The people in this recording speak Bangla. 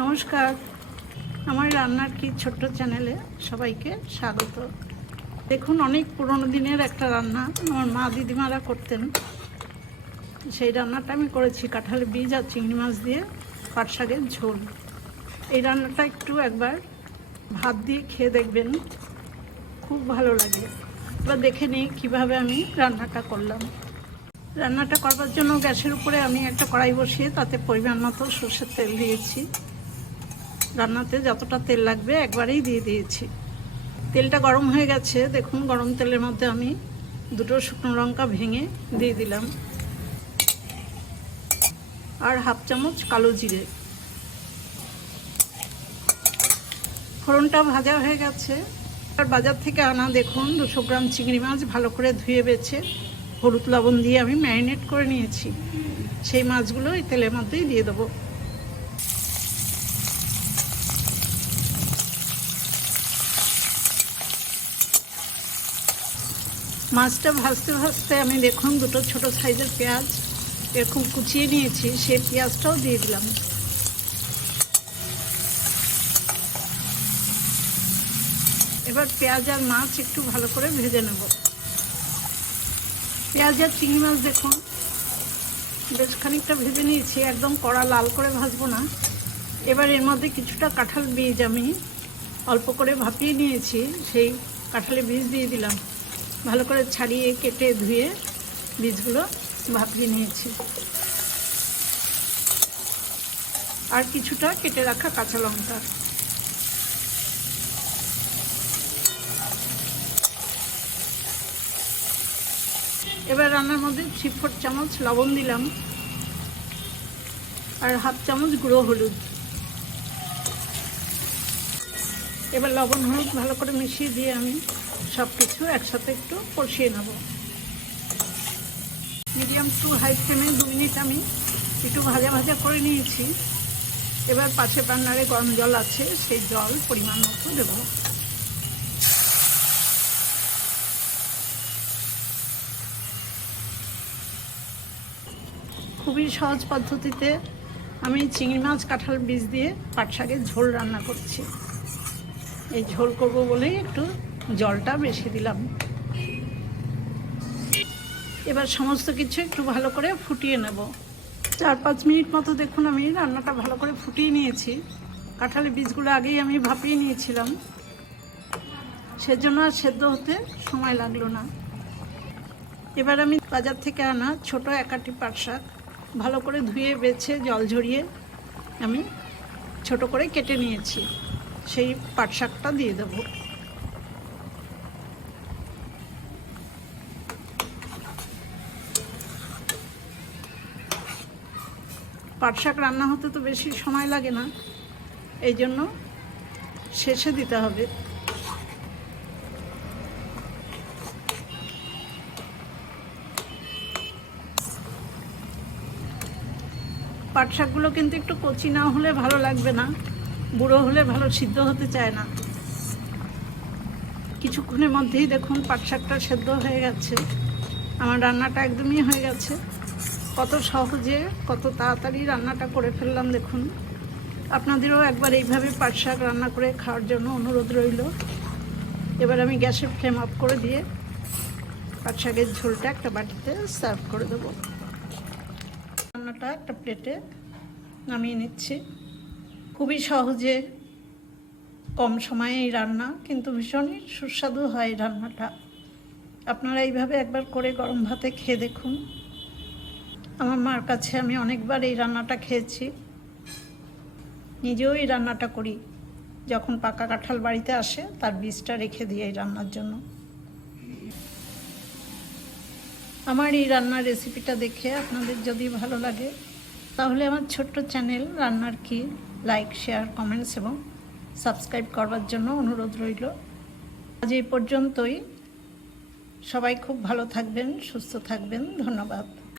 নমস্কার, আমার রান্নার কি ছোট্ট চ্যানেলে সবাইকে স্বাগত। দেখুন, অনেক পুরনো দিনের একটা রান্না আমার মা দিদিমারা করতেন। সেই রান্নাটা আমি করেছি কাঁঠালের বীজ আর চিংড়ি মাছ দিয়ে পাট শাকের ঝোল। এই রান্নাটা একবার ভাত দিয়ে খেয়ে দেখবেন, খুব ভালো লাগে। এবার দেখে নিই কীভাবে আমি রান্নাটা করলাম। রান্নাটা করবার জন্য গ্যাসের উপরে আমি একটা কড়াই বসিয়ে তাতে পরিমাণ মতো সর্ষের তেল দিয়েছি। রান্নাতে যতটা তেল লাগবে একবারেই দিয়ে দিয়েছি। তেলটা গরম হয়ে গেছে। দেখুন, গরম তেলের মধ্যে আমি দুটো শুকনো লঙ্কা ভেঙে দিয়ে দিলাম, আর হাফ চামচ কালো জিরে। ফোড়নটা ভাজা হয়ে গেছে। আর বাজার থেকে আনা দেখুন 200 গ্রাম চিংড়ি মাছ ভালো করে ধুয়ে বেছে হলুদ লবণ দিয়ে আমি ম্যারিনেট করে নিয়েছি। সেই মাছগুলো এই তেলের মধ্যেই দিয়ে দেবো। মাছটা ভাজতে ভাজতে আমি দেখুন দুটো ছোট সাইজের পেঁয়াজ এরকম কুচিয়ে নিয়েছি, সেই পেঁয়াজটাও দিয়ে দিলাম। এবার পেঁয়াজ আর মাছ একটু ভালো করে ভেজে নেব। পেঁয়াজ আর চিংড়ি মাছ দেখুন বেশ খানিকটা ভেজে নিয়েছি, একদম কড়া লাল করে ভাজবো না। এবার এর মধ্যে কিছুটা কাঁঠাল বীজ আমি অল্প করে ভাপিয়ে নিয়েছি, সেই কাঁঠালের বীজ দিয়ে দিলাম। ভালো করে ছাড়িয়ে কেটে ধুয়ে বীজগুলো ভাপিয়ে নিয়েছি। আর কিছুটা কেটে রাখা কাঁচা লঙ্কা। এবার রান্নার মধ্যে 3/4 চামচ লবণ দিলাম, আর হাফ চামচ গুঁড়ো হলুদ। এবার লবণ হলুদ ভালো করে মিশিয়ে দিয়ে আমি সব কিছু একসাথে একটু কষিয়ে নেব। মিডিয়াম টু হাই ফ্লেমে 2 মিনিট আমি একটু ভাজা ভাজা করে নিয়েছি। এবার পাশে বান্নারে গরম জল আছে, সেই জল পরিমাণ মতো দেব। খুবই সহজ পদ্ধতিতে আমি চিংড়ি মাছ কাঁঠাল বীজ দিয়ে পাট শাকের ঝোল রান্না করছি। এই ঝোল করব বলেই একটু জলটা বেশি দিলাম। এবার সমস্ত কিছু একটু ভালো করে ফুটিয়ে নেব। 4-5 মিনিট মতো দেখুন আমি রান্নাটা ভালো করে ফুটিয়ে নিয়েছি। কাঁঠালের বীজগুলো আগেই আমি ভাপিয়ে নিয়েছিলাম, সেজন্য আর সেদ্ধ হতে সময় লাগলো না। এবার আমি বাজার থেকে আনা ছোট 1 আঁটি পাট শাক ভালো করে ধুয়ে বেছে জল ঝরিয়ে আমি ছোট করে কেটে নিয়েছি, সেই পাট শাকটা দিয়ে দেব। পাট শাক রান্না হতে তো বেশি সময় লাগে না, এই জন্য শেষে দিতে হবে। পাট শাকগুলো কিন্তু একটু কচি না হলে ভালো লাগবে না, বুড়ো হলে ভালো সিদ্ধ হতে চায় না। কিছুক্ষণের মধ্যেই দেখুন পাট শাকটা সেদ্ধ হয়ে গেছে। আমার রান্নাটা একদমই হয়ে গেছে। কত সহজে কত তাড়াতাড়ি রান্নাটা করে ফেললাম দেখুন। আপনাদেরও একবার এইভাবে পাট শাক রান্না করে খাওয়ার জন্য অনুরোধ রইল। এবার আমি গ্যাসের ফ্লেম অফ করে দিয়ে পাট শাকের ঝোলটা একটা বাটিতে সার্ভ করে দেবো। রান্নাটা একটা প্লেটে নামিয়ে নিচ্ছি। খুবই সহজে কম সময়ে এই রান্না, কিন্তু ভীষণই সুস্বাদু হয় এই রান্নাটা। আপনারা এইভাবে একবার করে গরম ভাতে খেয়ে দেখুন। আমার মার কাছে আমি অনেকবার এই রান্নাটা খেয়েছি। নিজেও এই রান্নাটা করি, যখন পাকা কাঁঠাল বাড়িতে আসে তার বীজটা রেখে দিই এই রান্নার জন্য। আমার এই রান্নার রেসিপিটা দেখে আপনাদের যদি ভালো লাগে তাহলে আমার ছোট্ট চ্যানেল রান্নার কি লাইক, শেয়ার, কমেন্টস এবং সাবস্ক্রাইব করবার জন্য অনুরোধ রইল। আজ এই পর্যন্তই। সবাই খুব ভালো থাকবেন, সুস্থ থাকবেন। ধন্যবাদ।